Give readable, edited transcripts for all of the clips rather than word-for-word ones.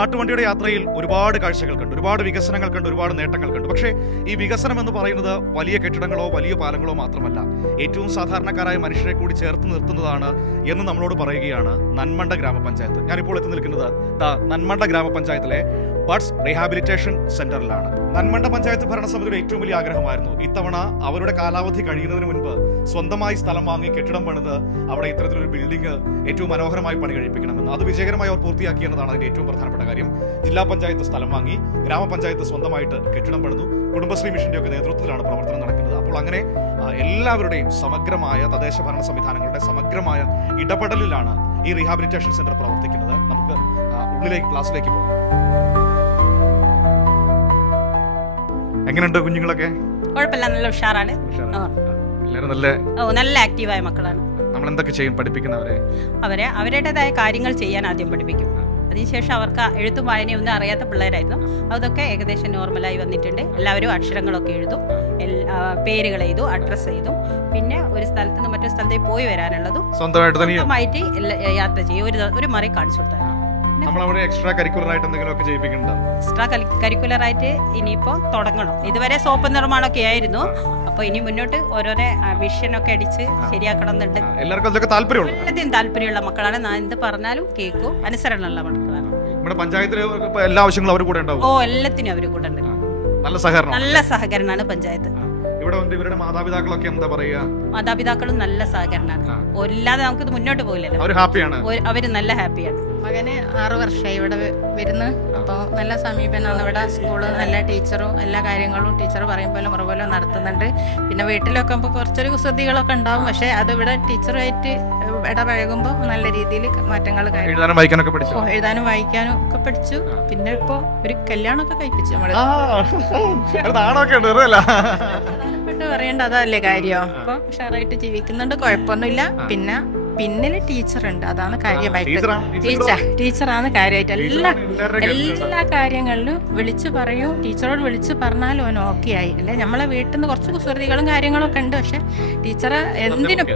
നാട്ടുവണ്ടിയുടെ യാത്രയിൽ ഒരുപാട് കാഴ്ചകൾ കണ്ടു, ഒരുപാട് വികസനങ്ങൾ കണ്ടു, ഒരുപാട് നേട്ടങ്ങൾ കണ്ടു. പക്ഷേ ഈ വികസനം എന്ന് പറയുന്നത് വലിയ കെട്ടിടങ്ങളോ വലിയ പാലങ്ങളോ മാത്രമല്ല, ഏറ്റവും സാധാരണക്കാരായ മനുഷ്യരെ കൂടി ചേർത്ത് നിർത്തുന്നതാണ് എന്ന് നമ്മളോട് പറയുകയാണ് നന്മണ്ട ഗ്രാമപഞ്ചായത്ത്. ഞാനിപ്പോൾ എത്തി നിൽക്കുന്നത് നന്മണ്ട ഗ്രാമപഞ്ചായത്തിലെ ബഡ്സ് റീഹാബിലിറ്റേഷൻ സെന്ററിലാണ്. നന്മണ്ട പഞ്ചായത്ത് ഭരണസമിതിയുടെ ഏറ്റവും വലിയ ആഗ്രഹമായിരുന്നു ഇത്തവണ അവരുടെ കാലാവധി കഴിയുന്നതിന് മുൻപ് സ്വന്തമായി സ്ഥലം വാങ്ങി കെട്ടിടം പണിത് അവിടെ ഇത്തരത്തിലൊരു ബിൽഡിംഗ് ഏറ്റവും മനോഹരമായി പണി കഴിപ്പിക്കണമെന്ന്. അത് വിജയകരമായി അവർ പൂർത്തിയാക്കി എന്നതാണ് അതിന്റെ ഏറ്റവും പ്രധാനപ്പെട്ട കാര്യം. ജില്ലാ പഞ്ചായത്ത് സ്ഥലം വാങ്ങി, ഗ്രാമപഞ്ചായത്ത് സ്വന്തമായിട്ട് കെട്ടിടം പണിതു, കുടുംബശ്രീ മിഷന്റെ ഒക്കെ നേതൃത്വത്തിലാണ് പ്രവർത്തനം നടക്കുന്നത്. അപ്പോൾ അങ്ങനെ എല്ലാവരുടെയും സമഗ്രമായ തദ്ദേശ ഭരണ സംവിധാനങ്ങളുടെ സമഗ്രമായ ഇടപെടലിലാണ് ഈ റീഹാബിലിറ്റേഷൻ സെന്റർ പ്രവർത്തിക്കുന്നത്. നമുക്ക് ക്ലാസ്സിലേക്ക് പോകാം. എങ്ങനെയുണ്ട് കുഞ്ഞുങ്ങളൊക്കെ? കുഴപ്പമില്ല, നല്ല ഉഷാറാണ്. നല്ല ആക്റ്റീവായ മക്കളാണ്. നമ്മൾ എന്തൊക്കെ ചെയ്യും പഠിപ്പിക്കുന്നവരെ? അവരുടേതായ കാര്യങ്ങൾ ചെയ്യാൻ ആദ്യം പഠിപ്പിക്കും. അതിനുശേഷം അവർക്ക് എഴുത്തും വായനയും ഒന്നും അറിയാത്ത പിള്ളേരായിരുന്നു. അതൊക്കെ ഏകദേശം നോർമലായി വന്നിട്ടുണ്ട്. എല്ലാവരും അക്ഷരങ്ങളൊക്കെ എഴുതും, പേരുകൾ എഴുതും, അഡ്രസ്സ് എഴുതും. പിന്നെ ഒരു സ്ഥലത്ത് നിന്ന് മറ്റൊരു സ്ഥലത്തേക്ക് പോയി വരാനുള്ളതും സ്വന്തമായിട്ട് യാത്ര ചെയ്യും. ഒരു മറി കാണിച്ചു കൊടുത്താൽ എക്സ്ട്രാ കരിക്കുലർ ആയിട്ട് ഇനിയിപ്പോ തുടങ്ങണം. ഇതുവരെ സോപ്പ് നിർമ്മാണമൊക്കെ ആയിരുന്നു. അപ്പൊ ഇനി മുന്നോട്ട് ഓരോരോ വിഷനൊക്കെ അടിച്ച് ശരിയാക്കണം എന്നുണ്ട്. എല്ലാവർക്കും താല്പര്യമുള്ള മക്കളാണ്. ഞാൻ എന്ത് പറഞ്ഞാലും കേൾക്കും, അനുസരണമുള്ള മക്കളാണ്. എല്ലാ ആവശ്യങ്ങളും അവർ കൂടെ ഉണ്ടാവും. എല്ലാത്തിനും അവർ കൂടെ ഉണ്ട്. നല്ല സഹകരണമാണ് പഞ്ചായത്ത്. ഇവരുടെ മാതാപിതാക്കളൊക്കെ എന്താ പറയാ? മാതാപിതാക്കളും നല്ല സഹകരണമാണ്. ഇല്ലാതെ നമുക്ക് മുന്നോട്ട് പോകില്ലല്ലോ. അവര് നല്ല ഹാപ്പിയാണ്. മകന് 6 വർഷമായി ഇവിടെ വരുന്നു. അപ്പോൾ നല്ല സമീപനമാണ് ഇവിടെ. സ്കൂള് നല്ല ടീച്ചറും എല്ലാ കാര്യങ്ങളും ടീച്ചർ പറയും പോലെ മുറപോലെ നടത്തുന്നുണ്ട്. പിന്നെ വീട്ടിലൊക്കെ ഇപ്പോൾ കുറച്ചൊരു കുസൃതികളൊക്കെ ഉണ്ടാവും. പക്ഷെ അത് ഇവിടെ ടീച്ചറുമായിട്ട് ഇടപഴകുമ്പോൾ നല്ല രീതിയിൽ മാറ്റങ്ങൾ എഴുതാനും വായിക്കാനും ഒക്കെ പഠിച്ചു. പിന്നെ ഇപ്പോൾ ഒരു കല്യാണമൊക്കെ കഴിപ്പിച്ചു നമ്മള്. പറയേണ്ട അതല്ലേ കാര്യം. അപ്പോൾ ഉഷാറായിട്ട് ജീവിക്കുന്നുണ്ട്, കുഴപ്പമൊന്നുമില്ല. പിന്നെ പിന്നില് ടീച്ചറുണ്ട്, അതാണ് കാര്യമായിട്ട്. ടീച്ചറാണ് കാര്യമായിട്ട് എല്ലാ കാര്യങ്ങളിലും വിളിച്ചു പറയും. ടീച്ചറോട് വിളിച്ചു പറഞ്ഞാലും അവൻ ഓക്കെ ആയി. അല്ലെ നമ്മളെ വീട്ടിൽ നിന്ന് കുറച്ച് കുസൃതികളും കാര്യങ്ങളൊക്കെ ഉണ്ട്. പക്ഷെ ടീച്ചറെ എന്തിനും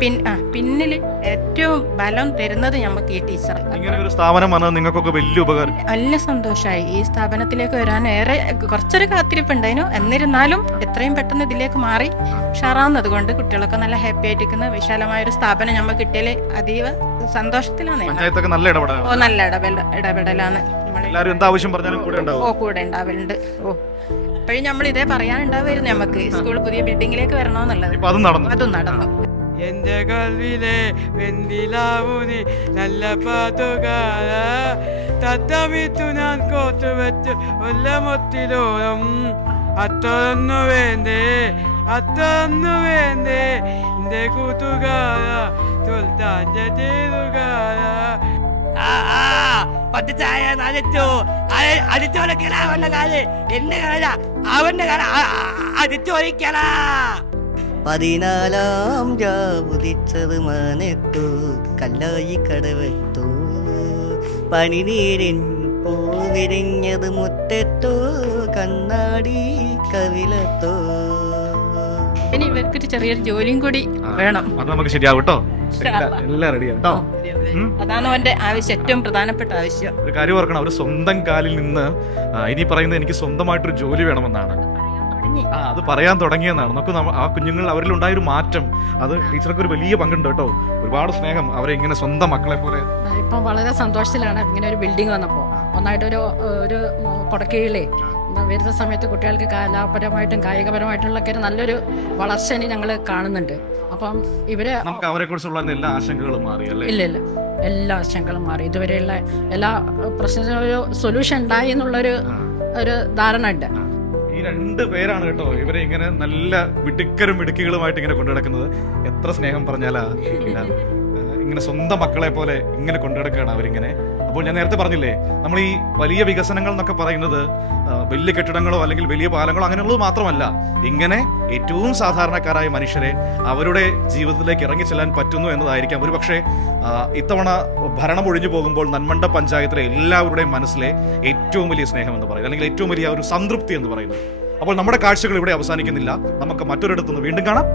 പിന്നില് ഏറ്റവും ബലം തരുന്നത് നമുക്ക് ഈ ടീച്ചർ. നല്ല സന്തോഷമായി ഈ സ്ഥാപനത്തിലേക്ക് വരാൻ. ഏറെ കുറച്ചൊരു കാത്തിരിപ്പുണ്ടായിരുന്നു. എന്നിരുന്നാലും എത്രയും പെട്ടെന്ന് ഇതിലേക്ക് മാറി ഉഷാറാവുന്നത് കൊണ്ട് കുട്ടികളൊക്കെ നല്ല ഹാപ്പി ആയിട്ടിരിക്കുന്ന വിശാലമായൊരു സ്ഥാപനം നമുക്ക് കിട്ടിയാൽ അതീവ സന്തോഷത്തിലാണ്. നല്ല ഇടപെടലാണ്. കൂടെ ഉണ്ടാവലുണ്ട്. ഇപ്പോഴും നമ്മൾ ഇതേ പറയാനുണ്ടാവുമായിരുന്നു നമുക്ക് സ്കൂൾ പുതിയ ബിൽഡിങ്ങിലേക്ക് വരണമെന്നുള്ളത്. അതും നടന്നു. എന്റെ കൽവിലെ വെണ്ണിലാവുനി നല്ല പാട്ടുകാര തത്തമിത്തു ഞാൻ കോത്തുവെച്ച് കൊല്ലമൊത്തിലോളം അത്രയൊന്നു വേണ്ടേ എന്റെ കൂട്ടുകാര തുൽത്താൻ്റെ തേരുകാര. പച്ചച്ചായ അടിച്ചോലക്കല അവന്റെ കാല്, എന്റെ കാല അവന്റെ കാല അടിച്ചോലിക്കല. 14 ജാവുദിച്ചത് മനത്തു കല്ലായി കടവെത്തു പണിനീരിൻ പൂവിരിഞ്ഞത് മുറ്റത്തു കണ്ണാടി കവിലത്തോ. ഇനി ഇവർക്കൊരു ചെറിയൊരു ജോലിയും കൂടി വേണം. നമുക്ക് ശരിയാവട്ടോ. അതാണ് അവന്റെ ആവശ്യം, ഏറ്റവും പ്രധാനപ്പെട്ട ആവശ്യം. ഒരു കാര്യം ഓർക്കണം, അവർ സ്വന്തം കാലിൽ നിന്ന് ഇനി പറയുന്നത് എനിക്ക് സ്വന്തമായിട്ടൊരു ജോലി വേണമെന്നാണ്. അത് പറയാൻ തുടങ്ങിയെന്നാണ്. നമുക്ക് ആ കുഞ്ഞുങ്ങൾ അവരിൽ ഉണ്ടായൊരു മാറ്റം, അത് ടീച്ചർക്ക് ഒരു വലിയ പങ്കുണ്ട് കേട്ടോ. ഒരുപാട് സ്നേഹം, അവരെ ഇങ്ങനെ സ്വന്തം മക്കളെ പോലെ. ഇപ്പം വളരെ സന്തോഷത്തിലാണ് ഇങ്ങനെ ഒരു ബിൽഡിംഗ് വന്നപ്പോൾ. ഒന്നായിട്ടൊരു കൊടക്കീഴിലേ വരുന്ന സമയത്ത് കുട്ടികൾക്ക് കലാപരമായിട്ടും കായികപരമായിട്ടുള്ളൊക്കെ നല്ലൊരു വളർച്ച ഇനി ഞങ്ങൾ കാണുന്നുണ്ട്. അപ്പം നമുക്ക് അവരെ കുറിച്ചുള്ള എല്ലാ ആശങ്കകളും മാറി അല്ലേ? ഇല്ല, എല്ലാ ആശങ്കകളും മാറി. ഇതുവരെയുള്ള എല്ലാ പ്രശ്നത്തിനും ഒരു സൊല്യൂഷൻ ഉണ്ടായി എന്നുള്ളൊരു ധാരണ ഉണ്ട്. ഈ 2 പേരാണ് കേട്ടോ ഇവരെ ഇങ്ങനെ നല്ല മിടുക്കികളുമായിട്ട് ഇങ്ങനെ കൊണ്ടുനടക്കുന്നത്. എത്ര സ്നേഹം പറഞ്ഞാലാ ഇങ്ങനെ സ്വന്തം മക്കളെ പോലെ ഇങ്ങനെ കൊണ്ടുനടക്കുകയാണ് അവരിങ്ങനെ. അപ്പോൾ ഞാൻ നേരത്തെ പറഞ്ഞില്ലേ, നമ്മൾ ഈ വലിയ വികസനങ്ങൾ എന്നൊക്കെ പറയുന്നത് വലിയ കെട്ടിടങ്ങളോ അല്ലെങ്കിൽ വലിയ പാലങ്ങളോ അങ്ങനെയുള്ളത് മാത്രമല്ല, ഇങ്ങനെ ഏറ്റവും സാധാരണക്കാരായ മനുഷ്യരെ അവരുടെ ജീവിതത്തിലേക്ക് ഇറങ്ങിച്ചെല്ലാൻ പറ്റുന്നു എന്നതായിരിക്കാം ഒരു പക്ഷേ ഇത്തവണ ഭരണം ഒഴിഞ്ഞു പോകുമ്പോൾ നന്മണ്ട പഞ്ചായത്തിലെ എല്ലാവരുടെയും മനസ്സിലെ ഏറ്റവും വലിയ സ്നേഹം എന്ന് പറയുന്നത്, അല്ലെങ്കിൽ ഏറ്റവും വലിയ ഒരു സംതൃപ്തി എന്ന് പറയുന്നത്. അപ്പോൾ നമ്മുടെ കാഴ്ചകൾ ഇവിടെ അവസാനിക്കുന്നില്ല. നമുക്ക് മറ്റൊരിടത്തുനിന്ന് വീണ്ടും കാണാം.